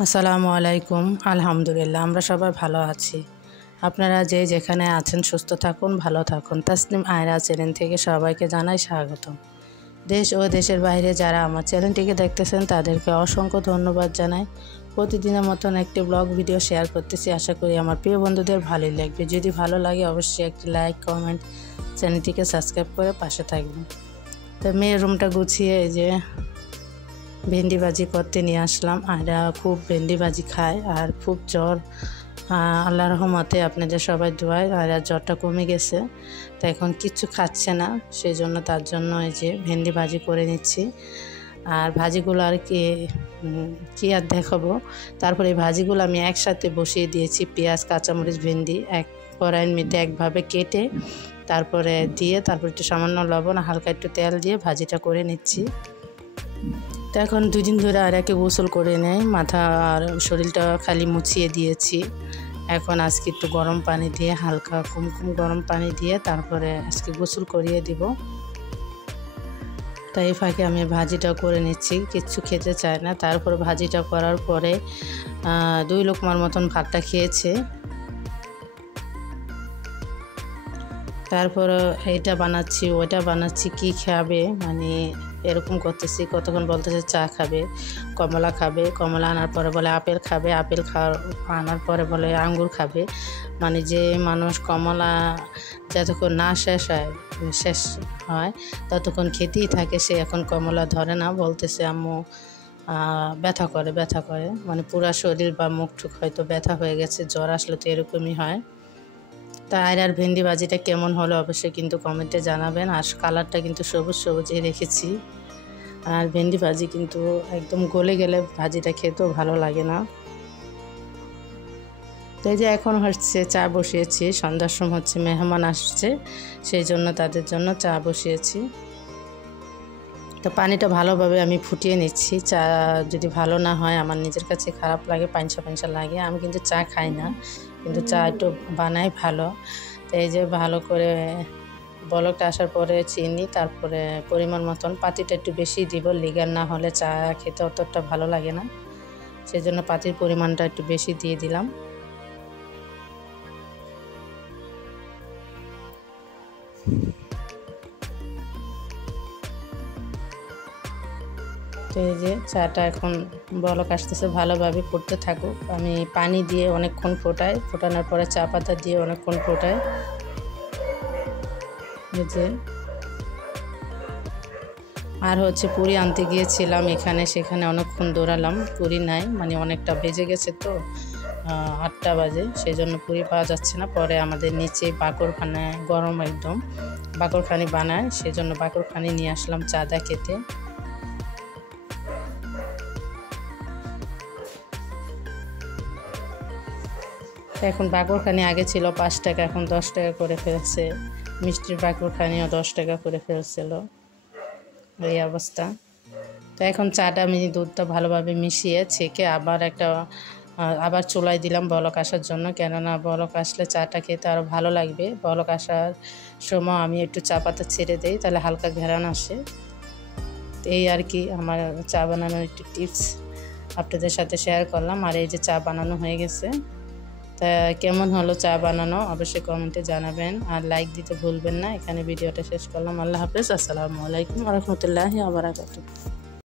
আসসালামু আলাইকুম। আলহামদুলিল্লাহ আমরা সবাই ভালো আছি। আপনারা যে যেখানে আছেন সুস্থ থাকুন, ভালো থাকুন। তাসনিম আয়রা চ্যানেল থেকে সবাইকে জানাই স্বাগতম। দেশ ও দেশের বাইরে যারা আমার চ্যানেলটিকে দেখতেছেন তাদেরকে অসংখ্য ধন্যবাদ জানাই। প্রতিদিনের মতন একটি ব্লগ ভিডিও শেয়ার করতেছি, আশা করি আমার প্রিয় বন্ধুদের ভালোই লাগবে। যদি ভালো লাগে অবশ্যই একটি লাইক, কমেন্ট, চ্যানেলটিকে সাবস্ক্রাইব করে পাশে থাকবেন। তো মেয়ের রুমটা গুছিয়ে এই যে ভেন্ডি ভাজি করতে নিয়ে আসলাম। আয়রা খুব ভেন্ডি ভাজি খায় আর খুব জ্বর। আল্লাহর রহমতে আপনাদের সবাই দোয়ায় আয়রা জ্বরটা কমে গেছে, তো এখন কিচ্ছু খাচ্ছে না, সেই জন্য তার জন্য এই যে ভেন্ডি ভাজি করে নিচ্ছি। আর ভাজিগুলো আর কি আর দেখাবো। তারপরে এই ভাজিগুলো আমি একসাথে বসিয়ে দিয়েছি। পেঁয়াজ, কাঁচামরিচ, ভেন্ডি এক কড়াইয়ের মধ্যে একভাবে কেটে তারপরে দিয়ে তারপর একটু সামান্য লবণ, হালকা একটু তেল দিয়ে ভাজিটা করে নিচ্ছি। তো এখন 2 দিন ধরে আয়রাকে গোসল করে নেয়, মাথা আর শরীরটা খালি মুছিয়ে দিয়েছি। এখন আজকে একটু গরম পানি দিয়ে, হালকা কুমকুম গরম পানি দিয়ে তারপরে আজকে গোসল করিয়ে দিব। তাই এই ফাঁকে আমি ভাজিটা করে নিচ্ছি, কিচ্ছু খেতে চায় না। তারপর ভাজিটা করার পরে 2 লোকমার মতন ভাতটা খেয়েছে। তারপর এইটা বানাচ্ছি, ওইটা বানাচ্ছি, কি খাবে মানে এরকম করতেছি। কতক্ষণ বলতেছে চা খাবে, কমলা খাবে, কমলা আনার পরে বলে আপেল খাবে, আপেল আনার পরে বলে আঙ্গুর খাবে। মানে যে মানুষ কমলা যতক্ষণ না শেষ হয় ততক্ষণ খেতেই থাকে, সে এখন কমলা ধরে না। বলতেছে আম্মু ব্যথা করে, মানে পুরা শরীর বা মুখ টুক হয়তো ব্যথা হয়ে গেছে, জ্বর আসলে তো এরকমই হয়। তা আয়রার ভেন্ডি ভাজিটা কেমন হলো অবশ্যই কিন্তু কমেন্টে জানাবেন। আর কালারটা কিন্তু সবুজই রেখেছি। আর ভেন্ডি ভাজি কিন্তু একদম গলে গেলে ভাজিটা খেতেও ভালো লাগে না। তো এই যে এখন হচ্ছে চা বসিয়েছি, সন্ধ্যার সময় হচ্ছে মেহমান আসছে, সেই জন্য তাদের জন্য চা বসিয়েছি। তো পানিটা ভালোভাবে আমি ফুটিয়ে নিচ্ছি। চা যদি ভালো না হয় আমার নিজের কাছে খারাপ লাগে, পাঞ্চা লাগে। আমি কিন্তু চা খাই না, কিন্তু চা একটু বানাই ভালো। তো এই যে ভালো করে বলকটা আসার পরে চিনি, তারপরে পরিমাণ মতন পাতিটা একটু বেশি দিব, লিগার না হলে চা খেতে অতটা ভালো লাগে না, সেই জন্য পাতির পরিমাণটা একটু বেশি দিয়ে দিলাম। তো এই যে চাটা এখন বলক আসতেছে, ভালোভাবে ফুটতে থাকুক। আমি পানি দিয়ে অনেকক্ষণ ফোটানোর পরে চা পাতা দিয়ে অনেকক্ষণ ফোটাই। এই যে আর হচ্ছে পুরি আনতে গিয়েছিলাম, সেখানে অনেকক্ষণ দৌড়ালাম, পুরি নাই, মানে অনেকটা বেজে গেছে তো 8টা বাজে, সেই জন্য পুরি পাওয়া যাচ্ছে না। পরে আমাদের নিচে বাকরখানে গরম একদম বাকরখানি বানায়, সেই জন্য বাকরখানি নিয়ে আসলাম চাঁদা খেতে। এখন বাকরখানি আগে ছিল 5 টাকা, এখন 10 টাকা করে ফেলছে। মিষ্টির বাকরখানিও 10 টাকা করে ফেলছিল, এই অবস্থা। তো এখন চাটা আমি দুধটা ভালোভাবে মিশিয়ে ছেঁকে আবার চুলায় দিলাম বলক আসার জন্য, কেননা বলক আসলে চাটা খেতে আরও ভালো লাগবে। বলক আসার সময় আমি একটু চা পাতা ছেড়ে দিই, তাহলে হালকা ঘেরান আসে। এই আর কি আমার চা বানানোর একটু টিপস আপনাদের সাথে শেয়ার করলাম। আর এই যে চা বানানো হয়ে গেছে। তা কেমন হলো চা বানানো অবশ্যই কমেন্টে জানাবেন, আর লাইক দিতে ভুলবেন না। এখানে ভিডিওটা শেষ করলাম। আল্লাহ হাফেজ। আসসালামু আলাইকুম ওয়া রাহমাতুল্লাহি ওয়া বারাকাতুহু।